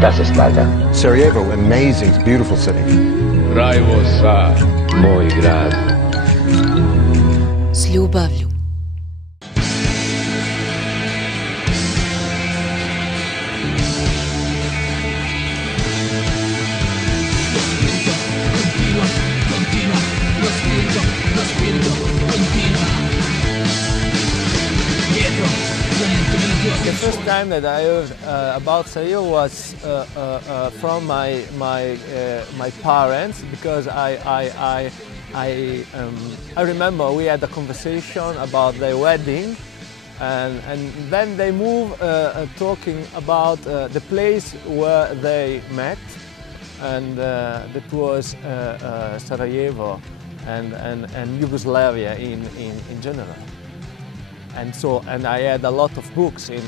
Das ist leider. Sarajevo, amazing, beautiful city. Rajvo Sad, Moj grad. S ljubavlju. The first time that I heard about Sarajevo was from my parents, because I remember we had a conversation about their wedding, and then they moved talking about the place where they met, and that was Sarajevo and Yugoslavia in general. And I had a lot of books in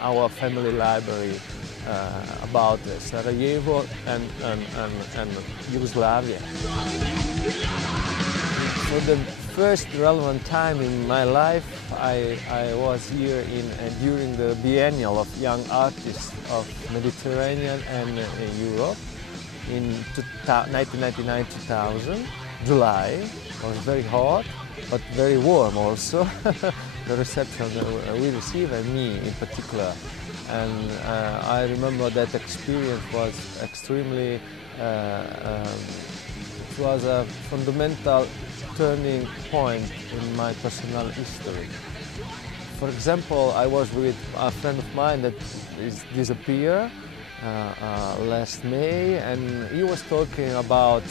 our family library about Sarajevo and Yugoslavia. For the first relevant time in my life, I was here during the biennial of young artists of Mediterranean and Europe in 1999-2000, July. It was very hot, but very warm also, the reception we received, and me in particular. And I remember that experience was extremely, it was a fundamental turning point in my personal history. For example, I was with a friend of mine that is disappeared last May, and he was talking about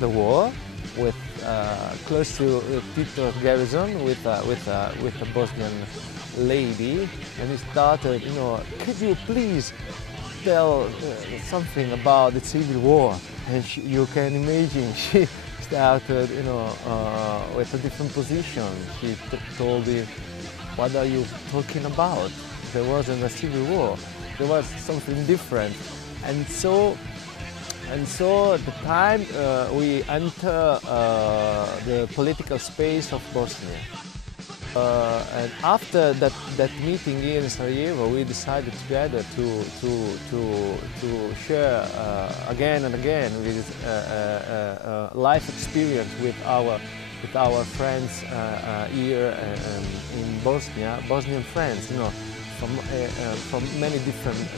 the war, with close to Tito's garrison, with a Bosnian lady, and he started, could you please tell something about the civil war? And you can imagine she started, with a different position. She told him, what are you talking about? There wasn't a civil war. There was something different. And so at the time we enter the political space of Bosnia. And after that meeting here in Sarajevo, we decided together to share again and again with life experience with our friends here in Bosnia, Bosnian friends, from many different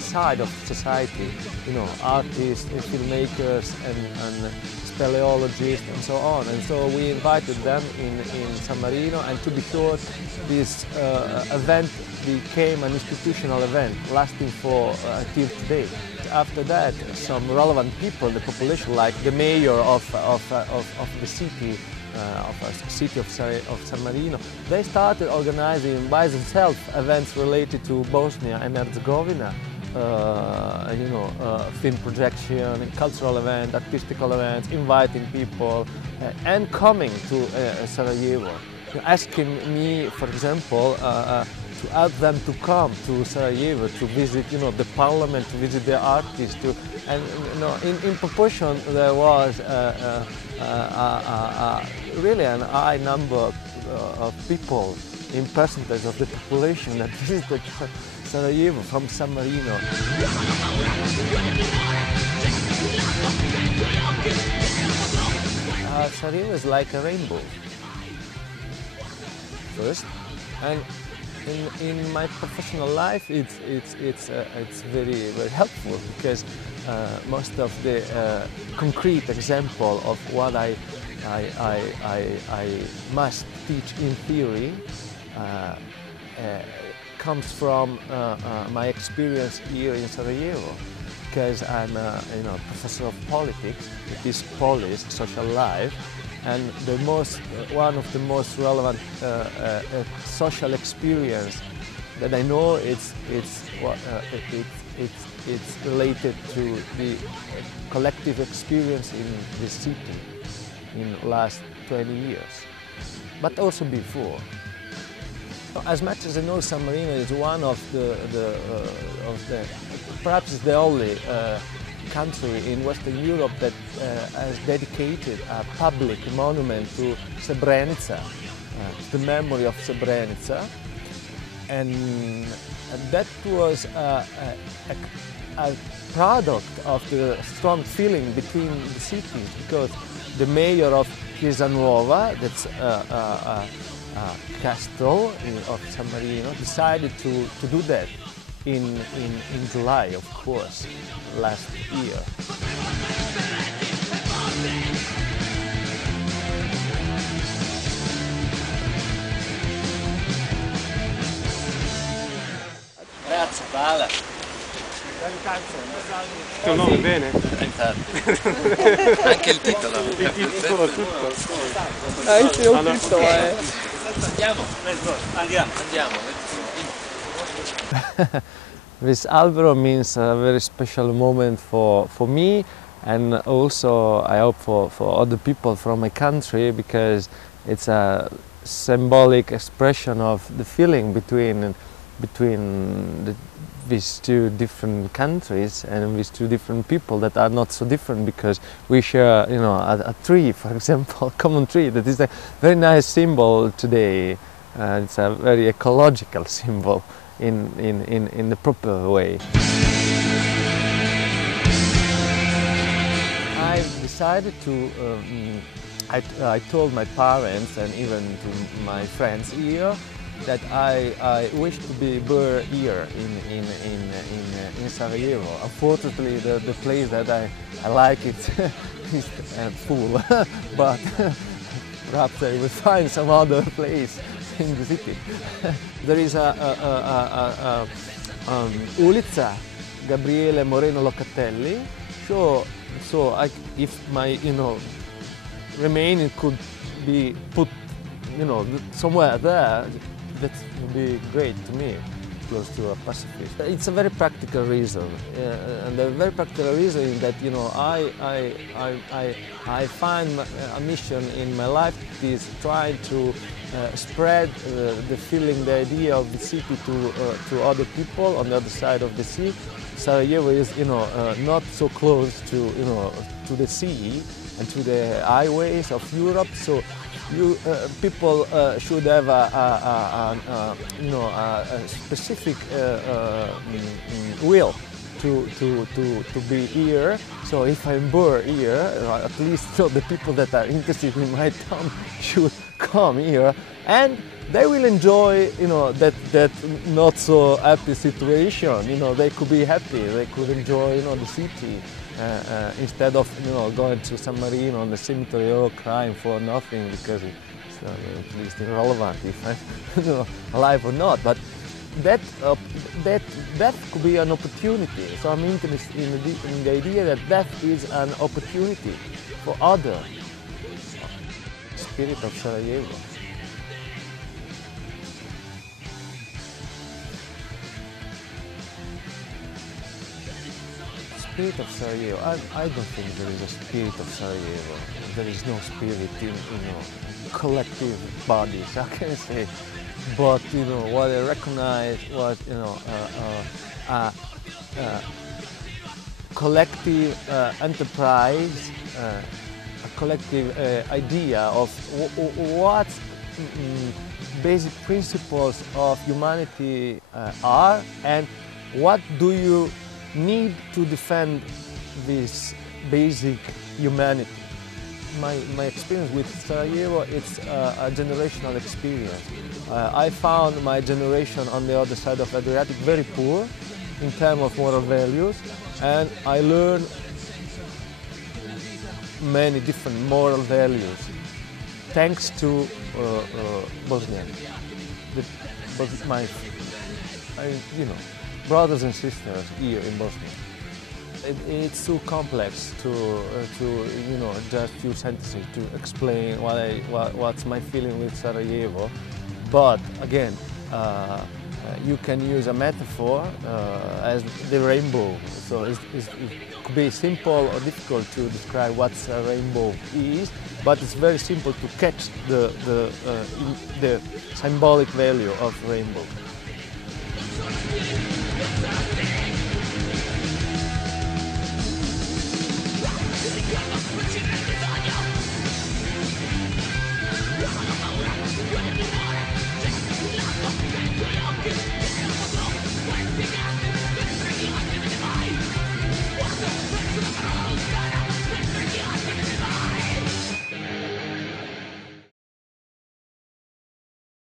sides of society, artists, filmmakers, and speleologists, and so on. And so we invited them in San Marino, and to be short, this event became an institutional event, lasting for until today. After that, some relevant people, the population, like the mayor of the city, of San Marino, they started organizing by themselves events related to Bosnia and Herzegovina, film projection, cultural events, artistical events, inviting people and coming to Sarajevo, asking me, for example, to help them to come to Sarajevo to visit, the parliament, to visit the artists, and in proportion there was really an high number of people in percentage of the population that visited Sarajevo from San Marino. Sarajevo is like a rainbow, first, and in my professional life, it's very helpful, because most of the concrete example of what I must teach in theory comes from my experience here in Sarajevo, because I'm a professor of politics. It is polis, social life. And one of the most relevant social experience that I know it's related to the collective experience in the city in the last 20 years, but also before. As much as I know, San Marino is one of perhaps the only country in Western Europe that has dedicated a public monument to Srebrenica, to the memory of Srebrenica. and that was a product of the strong feeling between the cities, because the mayor of Chiesa Nuova, that's a castle of San Marino, decided to do that in July, of course, last year. Grazie, Paola. Il tuo nome bene? Infatti. Anche il titolo. Il titolo, tutto. Andiamo. This albero means a very special moment for me, and also I hope for other people from my country, because it's a symbolic expression of the feeling between these two different countries and these two different people that are not so different, because we share, you know, a tree, for example, a common tree. That is a very nice symbol today. It's a very ecological symbol in the proper way. I decided to. I told my parents and even to my friends here that I wish to be born here in Sarajevo. Unfortunately, the place that I like it is full, but perhaps I will find some other place in the city. There is a ulica Gabriele Moreno Locatelli. So if my remaining could be put somewhere there, that would be great to me, close to a pacifist. It's a very practical reason, and the very practical reason is that I find a mission in my life is trying to spread the feeling, the idea of the city to other people on the other side of the sea. Sarajevo is not so close to the sea and to the highways of Europe, so people should have a specific will to be here. So if I'm born here, at least the people that are interested in my town should come here, and they will enjoy that not so happy situation. They could be happy, they could enjoy the city. Instead of going to San Marino on the cemetery or crying for nothing, because it's at least irrelevant if I'm alive or not. But that could be an opportunity. So I'm interested in the idea that death is an opportunity for others. Spirit of Sarajevo. Spirit of Sarajevo. I don't think there is a spirit of Sarajevo. There is no spirit in collective bodies, I can say. But what I recognize was a collective enterprise, a collective idea of what basic principles of humanity are, and what do you need to defend this basic humanity. My experience with Sarajevo, it's a generational experience. I found my generation on the other side of Adriatic very poor in terms of moral values, and I learned many different moral values thanks to Bosnia. Brothers and sisters here in Bosnia. It's too complex to just few sentences to explain what's my feeling with Sarajevo. But again, you can use a metaphor as the rainbow. So it could be simple or difficult to describe what a rainbow is, but it's very simple to catch the symbolic value of rainbow. We're